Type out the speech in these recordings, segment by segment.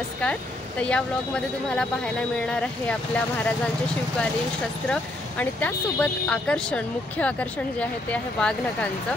नमस्कार। तर या व्लॉगमध्ये तुम्हाला पाहायला मिळणार आहे आपल्या महाराजांचे शिवकालीन शस्त्र आणि त्यासोबत मुख्य आकर्षण जे आहे ते आहे वाघनखांचं।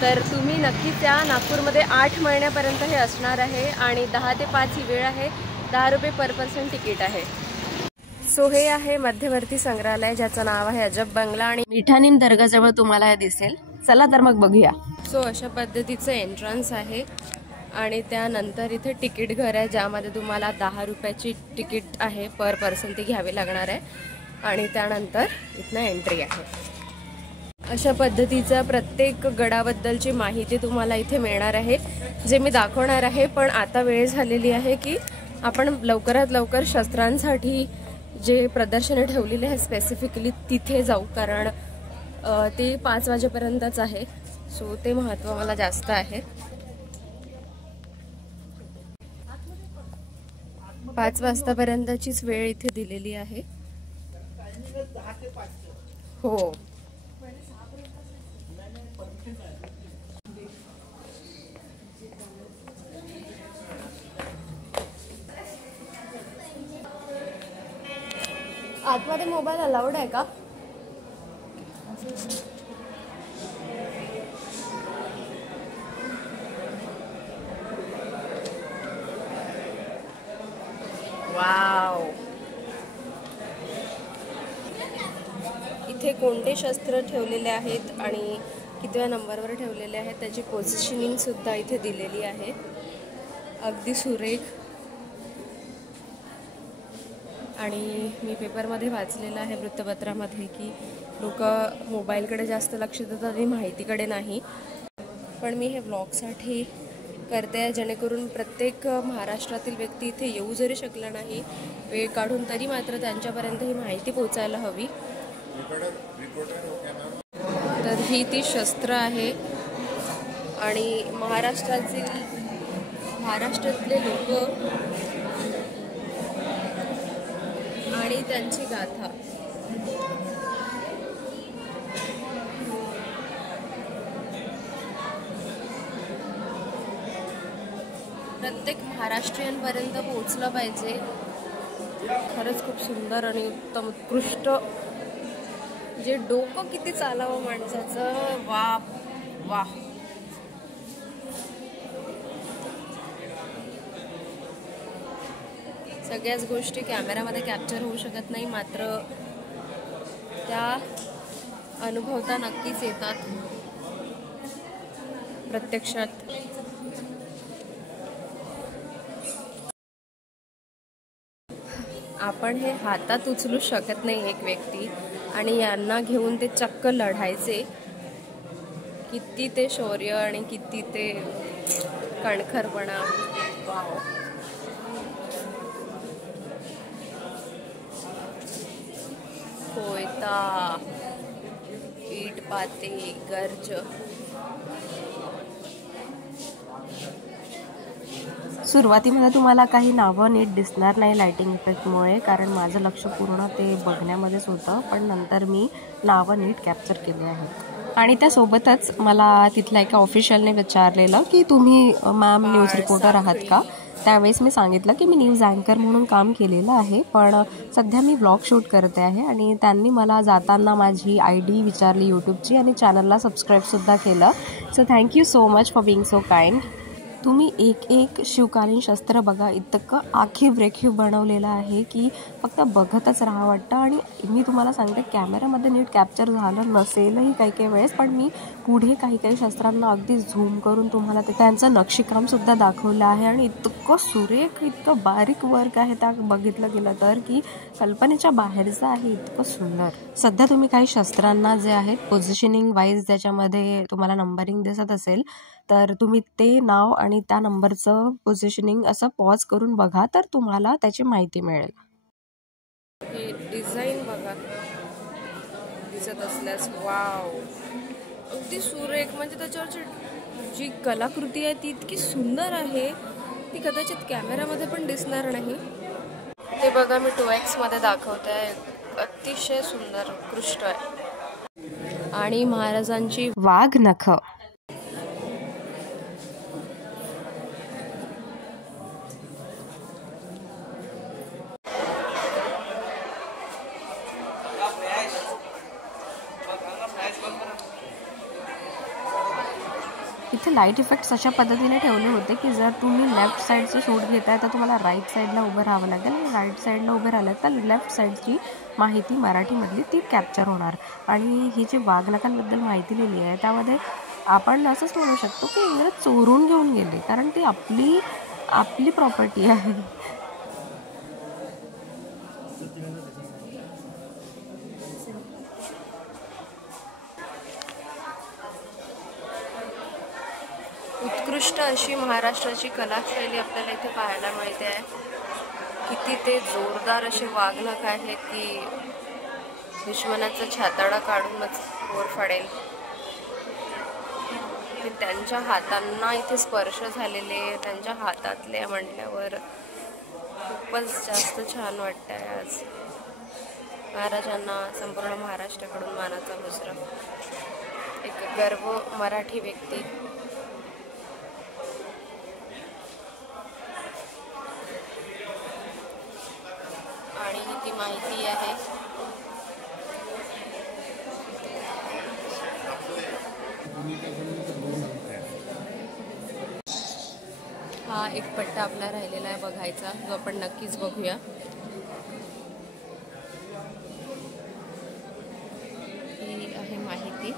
तर तुम्ही नक्कीच या नागपूरमध्ये 8 महिन्यापर्यंत हे असणार आहे आणि 10 ते 5 ही वेळ आहे। 10 रुपये पर पर्सन तिकीट आहे। सो हे आहे मध्यवर्ती संग्रहालय ज्याचं नाव आहे अजब बंगला आणि मिठानीम दर्गाजवळ तुम्हाला हे दिसेल। चला तर मग बघूया। सो अशा पद्धतीचं एंट्रन्स आहे आणि त्यानंतर इथे तिकीट घर आहे ज्यामध्ये तुम्हाला 10 रुपयाची तिकीट आहे पर पर्सन ती घ्यावी लागणार आहे आणि त्यानंतर इथनं एंट्री आहे। अशा पद्धतीचा प्रत्येक गडाबद्दलची माहिती तुम्हाला इथे मिळणार आहे जे मी दाखवणार आहे। पण आता वेळ झालेली आहे की आपण लवकरात लवकर शस्त्रांसाठी जे प्रदर्शने ठेवलेले आहे स्पेसिफिकली तिथे जाऊ, कारण ते 5 वाजेपर्यंतच आहे। सो ते महत्त्व मला जास्त आहे। 5 वाजतापर्यंतचीच वेळ इथे दिलेली आहे। हो, आतमध्ये मोबाईल अलाउड आहे का? वाव, इथे कोणते शस्त्र ठेवलेले आहेत आणि कितव्या नंबरवर ठेवलेले आहेत त्याची पोझिशनिंग सुद्धा इथे दिलेली आहे। अगदी सुरेख। आणि मी पेपरमध्ये वाचलेलं आहे वृत्तपत्रामध्ये की लोक मोबाईलकडे जास्त लक्ष देतात आणि माहितीकडे नाही, पण मी हे व्लॉगसाठी करते जेणेकरून प्रत्येक महाराष्ट्रातील व्यक्ती इथे येऊ जरी शकला नाही वेळ काढून तरी मात्र त्यांच्यापर्यंत ही माहिती पोहोचायला हवी। तर ही ती शस्त्र आहे आणि महाराष्ट्रातले लोक आणि त्यांची गाथा। प्रत्येक महाराष्ट्रीयांपर्यंत पोहोचलं पाहिजे। खरंच खूप सुंदर आणि उत्तम उत्कृष्ट, जे डोकं किती चालावं माणसाचं। वा वा, सगळ्याच गोष्टी कॅमेरामध्ये कॅप्चर होऊ शकत नाही, मात्र त्या अनुभवता नक्कीच येतात प्रत्यक्षात। आपण हे हातात उचलू शकत नाही एक व्यक्ती, आणि यांना घेऊन ते चक्क लढायचे। किती ते शौर्य आणि किती ते कणखरपणा। वाव, कोयता, ईट पाते, गर्ज। सुरुवातीमध्ये तुम्हाला काही नावं नीट दिसणार नाही लाइटिंग इफेक्टमुळे, कारण माझं लक्ष पूर्ण ते बघण्यामध्येच होतं, पण नंतर मी नावं नीट कॅप्चर केले आहेत। आणि त्यासोबतच मला तिथल्या एका ऑफिशियलने विचारलेलं की तुम्ही मॅम न्यूज रिपोर्टर आहात का? त्यावेळेस मी सांगितलं की मी न्यूज अँकर म्हणून काम केलेलं आहे, पण सध्या मी व्लॉग शूट करते आहे। आणि त्यांनी मला जाताना माझी ID विचारली यूट्यूबची आणि चॅनलला सबस्क्राईबसुद्धा केलं। So thank you so much for being so kind. तुम्ही एक शिवकालीन शस्त्र बघा, इतकं आखीव रेखीव बनवलेलं आहे की फक्त बघतच राहा वाटतं। आणि मी तुम्हाला सांगते कॅमेरामध्ये नीट कॅप्चर झालं नसेलही काही वेळेस, पण मी पुढे काही शस्त्रांना अगदी झूम करून तुम्हाला त्यांचं नक्षीकामसुद्धा दाखवलं आहे आणि इतकं सुरेख, इतकं बारीक वर्क आहे त्या बघितलं गेलं तर की कल्पनेच्या बाहेरचं आहे, इतकं सुंदर। सध्या तुम्ही काही शस्त्रांना जे आहेत पोझिशनिंग वाईज ज्याच्यामध्ये तुम्हाला नंबरिंग दिसत असेल तर तुम्ही ते नाव आणि त्या नंबरचं पोझिशनिंग असं पॉज करून बघा तर तुम्हाला त्याची माहिती मिळेल। हे डिझाईन बघा दिसत असल्यास, वाव, अगदी सुरेख। म्हणजे त्याच्यावरची जी कलाकृती आहे ती इतकी सुंदर आहे, ती कदाचित कॅमेरामध्ये पण दिसणार नाही। ते बघा मी 2x मध्ये दाखवते आहे, अतिशय सुंदर उत्कृष्ट आहे। आणि महाराजांची वाघनख इथे लाईट इफेक्ट्स अशा पद्धतीने ठेवले होते की जर तुम्ही लेफ्ट साईडचं शूट घेताय तर तुम्हाला राईट साईडला उभं राहावं लागेल आणि राईट साईडला उभं राहिलं तर लेफ्ट साईडची माहिती मराठीमधली ती कॅप्चर होणार. आणि ही जी वाघनखांबद्दल माहिती लिहिली आहे त्यामध्ये आपण असंच म्हणू शकतो की इंग्रज चोरून घेऊन गेले, कारण ती आपली प्रॉपर्टी आहे. उत्कृष्ट अशी महाराष्ट्राची कलाशैली आपल्याला इथे पाहायला मिळते आहे. किती ते जोरदार असे वाघनख आहेत की दुश्मनाचा छाताडा काढूनच वर फाडेल. त्यांच्या हातांना इथे स्पर्श झालेले, त्यांच्या हातातले म्हटल्यावर खूपच जास्त छान वाटत आहे. आज महाराजांना संपूर्ण महाराष्ट्राकडून मानाचा मुजरा. एक गर्व मराठी व्यक्ती. आणि ही ती माहिती आहे. हा एक पट्टा आपला राहिलेला आहे बघायचा, जो आपण नक्कीच बघूया. ही आहे माहिती.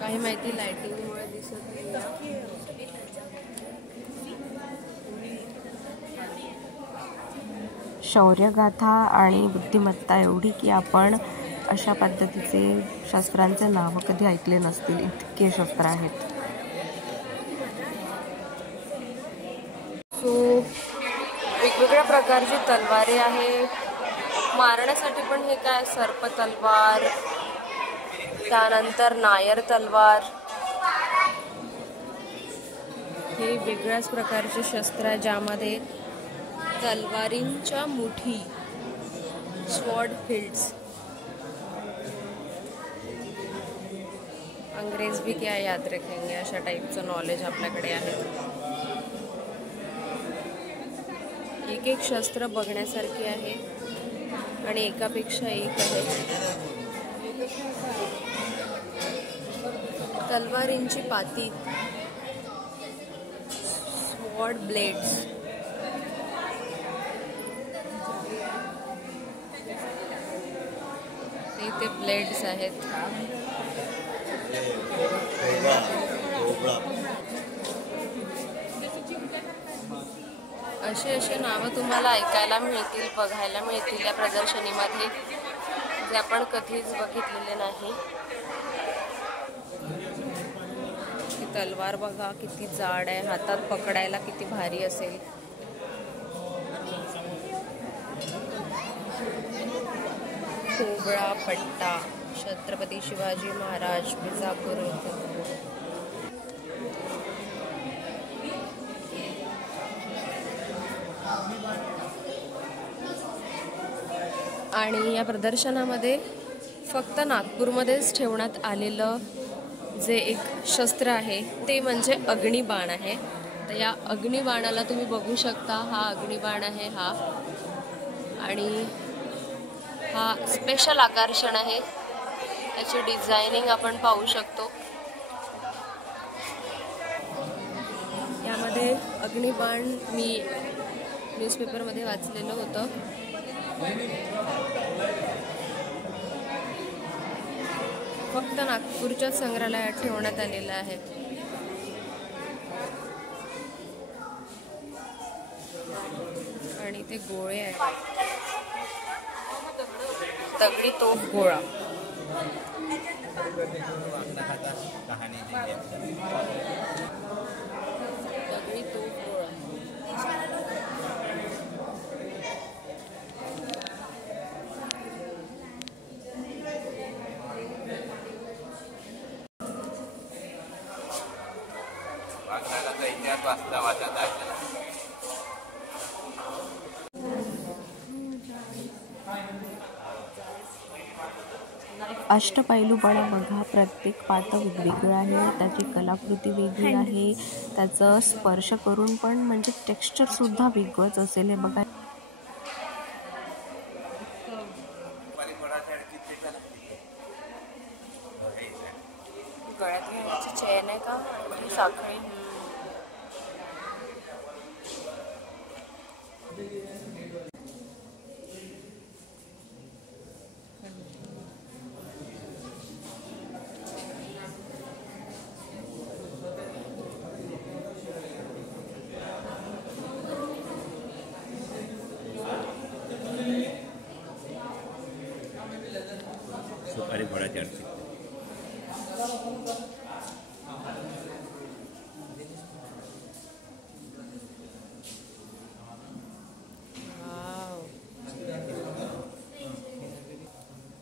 काही माहिती लाइटिंगमुळे दिसत नाही. शौर्यगाथा आणि बुद्धिमत्ता एवढी की आपण अशा पद्धतीचे शस्त्रांचे नाव कधी ऐकले नसतील, इतके शस्त्र आहेत. सो वेगवेगळ्या प्रकारची तलवारे आहे. मारण्यासाठी पण हे काय सर्प तलवार, त्यानंतर नायर तलवार, हे वेगळ्याच प्रकारचे शस्त्र आहे ज्यामध्ये तलवारींच्या मुठी, स्वॉर्ड हिल्ट्स. अंग्रेज भी क्या याद रखेंगे अशा टाईपचं नॉलेज आपल्याकडे आहे. एक एक शस्त्र बघण्यासारखी आहे आणि एकापेक्षा एक आहे. तलवारींची पाती, स्वॉर्ड ब्लेड्स. इथे ब्लेड्स आहेत. असे नावं तुम्हाला ऐकायला मिळतील, बघायला मिळतील या प्रदर्शनीमध्ये, जे आपण कधीच बघितलेले नाही. ही तलवार बघा किती जाड आहे, हातात पकडायला किती भारी असेल. कोबळा पट्टा, छत्रपती शिवाजी महाराज, विजापूर येथे. आणि या प्रदर्शनामध्ये फक्त नागपूरमध्येच ठेवण्यात आलेलं जे एक शस्त्र आहे ते म्हणजे अग्निबाण आहे. तर या अग्निबाणाला तुम्ही बघू शकता. हा अग्निबाण आहे हा, आणि हा स्पेशल आकर्षण आहे. याची डिझायनिंग आपण पाहू शकतो. यामध्ये अग्निबाण मी न्यूजपेपरमध्ये वाचलेलं होतं. फक्त नागपूरच्या संग्रहालयात ठेवण्यात आलेलं आहे. आणि ते गोळे आहेत, दगडी तोफ गोळा. दगडी तोफ गोळा. अष्टपैलूपणा बघा, प्रत्येक पाट वेगवेगळं आहे, त्याची कलाकृती वेगळी आहे, त्याचं स्पर्श करून पण म्हणजे टेक्स्चर सुद्धा वेगळंच असेल. हे बघा, गळ्यात घालायची चेन आहे का, साखळी. सुपारी फोडायची अडचण.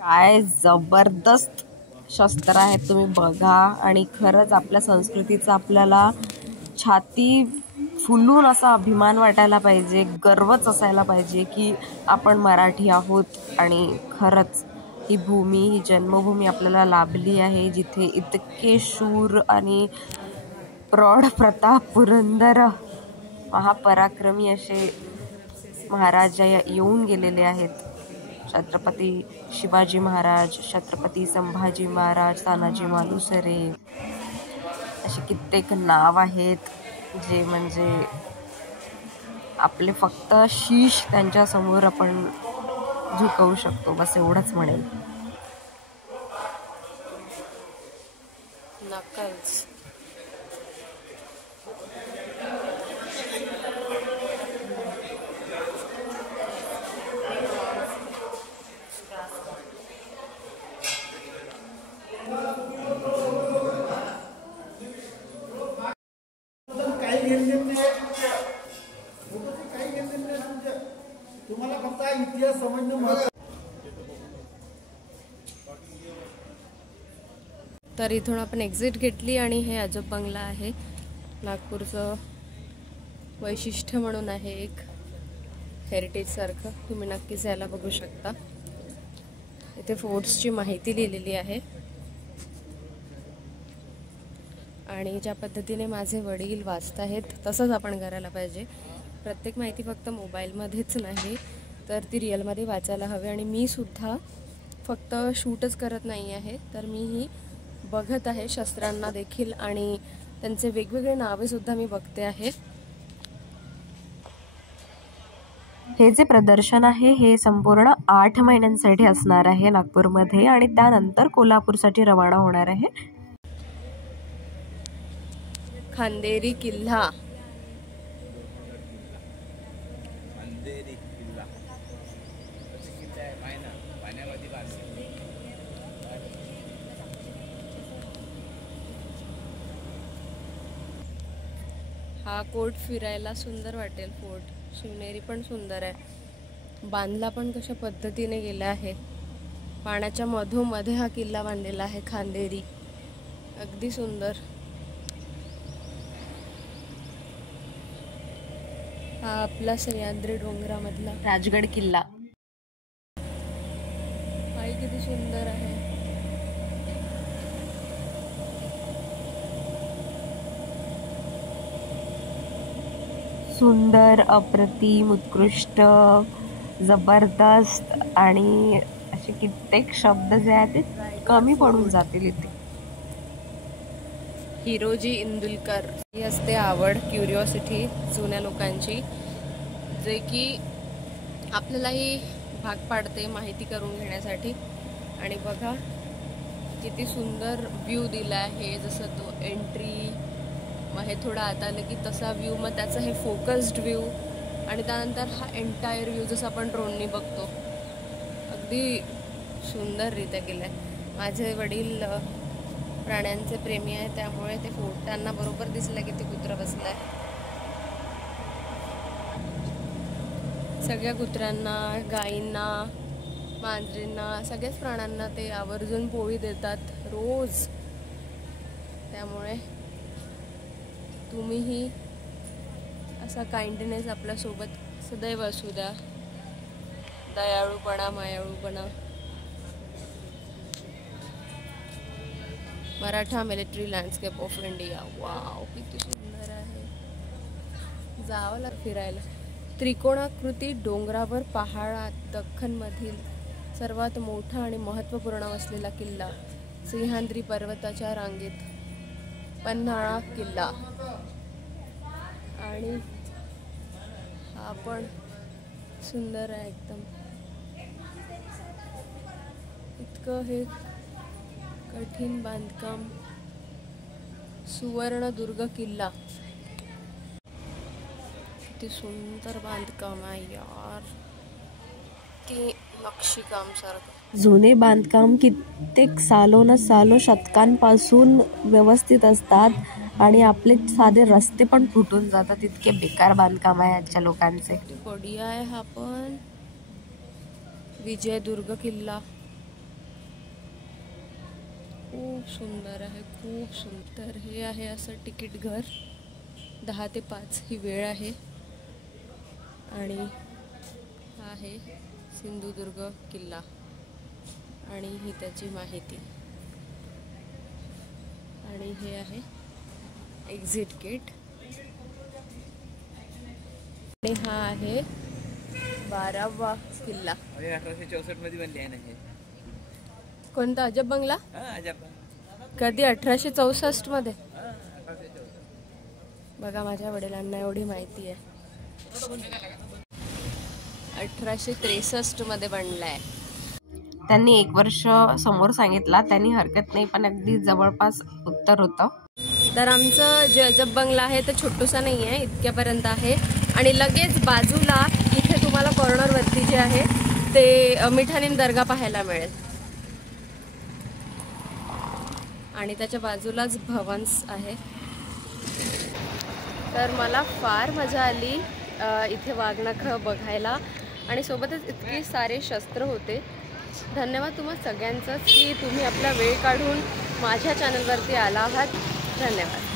काय जबरदस्त शस्त्र आहेत, तुम्ही बघा. आणि खरंच आपल्या संस्कृतीचा आपल्याला छाती फुलून असा अभिमान वाटायला पाहिजे, गर्वच असायला पाहिजे की आपण मराठी आहोत. आणि खरंच ही भूमी, ही जन्मभूमी आपल्याला लाभली आहे, जिथे इतके शूर आणि प्रौढ प्रताप पुरंदर महापराक्रमी असे महाराज येऊन गेलेले आहेत. छत्रपती शिवाजी महाराज, छत्रपती संभाजी महाराज, तानाजी मालुसरे, असे कित्येक नाव आहेत जे म्हणजे आपले फक्त शीश त्यांच्या समोर आपण झुकवू शकतो, बस एवढंच म्हणेल. नक्कीच तुम्हाला फक्त इतिहास समजणं महत्त्वाचं. तर इथून आपण एक्झिट घेतली आणि हे अजब बंगला आहे. नागपूरचं वैशिष्ट्य म्हणून आहे, एक हेरिटेज सारखं. तुम्ही नक्कीच याला बघू शकता. इथे फोर्ट्सची माहिती लिहिलेली आहे. आणि ज्या पद्धतीने माझे वडील वाचत आहेत तसंच आपण करायला पाहिजे. प्रत्येक माहिती फक्त मोबाईलमध्येच नाही तर ती रिअलमध्ये वाचायला हवी. आणि मी सुद्धा फक्त शूटच करत नाही आहे, तर मीही बघत आहे शस्त्रांना देखील आणि त्यांचे वेगवेगळे नावे सुद्धा मी बघते आहे. हे जे प्रदर्शन आहे हे संपूर्ण 8 महिन्यांसाठी असणार आहे नागपूरमध्ये आणि त्यानंतर कोल्हापूरसाठी रवाना होणार आहे. खांदेरी किल्ला, हा कोट फिरायला सुंदर वाटेल. फोर्ट शिवनेरी पण सुंदर आहे, बांधला पण कशा पद्धतीने गेला आहे. पाण्याच्या मधोमध्ये हा किल्ला बांधलेला आहे खांदेरी, अगदी सुंदर. हा आपला सह्याद्री डोंगरामधला राजगड किल्ला, हाही किती सुंदर आहे. सुंदर, अप्रतिम, उत्कृष्ट, जबरदस्त आणि असे कित्येक शब्द जे आहेत ते कमी पडून जातील इथे. हिरोजी इंदुलकर ही असते आवड, क्युरिओसिटी जुन्या लोकांची, जे की आपल्यालाही भाग पाडते माहिती करून घेण्यासाठी. आणि बघा किती सुंदर व्ह्यू दिला आहे. जसं तो एंट्री मग हे थोडं आत आलं की तसा व्ह्यू, मग त्याचा हे फोकस्ड व्ह्यू आणि त्यानंतर हा एंटायर व्ह्यू जसं आपण ड्रोननी बघतो, अगदी सुंदररित्या केलं आहे. माझे वडील प्राण्यांचे प्रेमी आहे, त्यामुळे ते त्यांना बरोबर दिसलं की ते कुत्रा बसलं आहे. सगळ्या कुत्र्यांना, गायींना, मांजरींना, सगळ्याच प्राण्यांना ते आवर्जून पोळी देतात रोज. त्यामुळे तुम्हीही असा काइंडनेस आपल्यासोबत सदैव असू द्या, दयाळूपणा, मायाळूपणा. Maratha military landscape of India. Wow, किती सुंदर आहे. जावं लाग फिरायला. त्रिकोणाकृती डोंगरावर पहाडात दख्खनमधील सर्वात मोठा आणि महत्त्वपूर्ण असलेला किल्ला, सिंहाद्री पर्वताच्या रांगेत पन्हाळा किल्ला. आणि हा पण सुंदर आहे एकदम. इतकं हे कठीण बांधकाम. सुवर्णदुर्ग किल्ला, किती सुंदर बांधकाम आहे यार. ते नक्षीकाम सारखं. जुने बांधकाम कित्येक सालो शतकांपासून व्यवस्थित असतात आणि आपले साधे रस्ते पण फुटून जातात. इतके बेकार बांधकाम आहे आजच्या लोकांचे. बढिया आहे हा पण. विजयदुर्ग किल्ला खूप सुंदर आहे, खूप सुंदर. हे आहे असं तिकीट घर. 10 ते 5 ही वेळ आहे. आणि हा आहे सिंधुदुर्ग किल्ला आणि ही त्याची माहिती. आणि हे आहे एक्झिट गेट. आणि हा आहे 12वा किल्ला. 1864 मध्ये बनले आहे ना हे. कोणता? अजब बंगला. अजब. कधी? 1864 मध्ये. बघा, माझ्या वडिलांना एवढी माहिती आहे. 1863 मध्ये बनलाय. त्यांनी 1 वर्ष समोर सांगितला. त्यांनी हरकत नाही, पण अगदी जवळपास उत्तर होतं. तर आमचं जे अजब बंगला आहे ते छोटूसा नाही आहे, इतक्यापर्यंत आहे. आणि लगेच बाजूला इथे तुम्हाला कॉर्नरवरती जे आहे ते मिठानीम दर्गा पाहायला मिळेल. आणि त्याच्या बाजूलाच भवन्स आहे. तर मला फार मजा आली इथे वाघनखं बघायला. आणि सोबतच इतके सारे शस्त्र होते. धन्यवाद तुम्हा सगळ्यांचं की तुम्ही आपला वेळ काढून माझ्या चॅनलवरती आला आहात. धन्यवाद.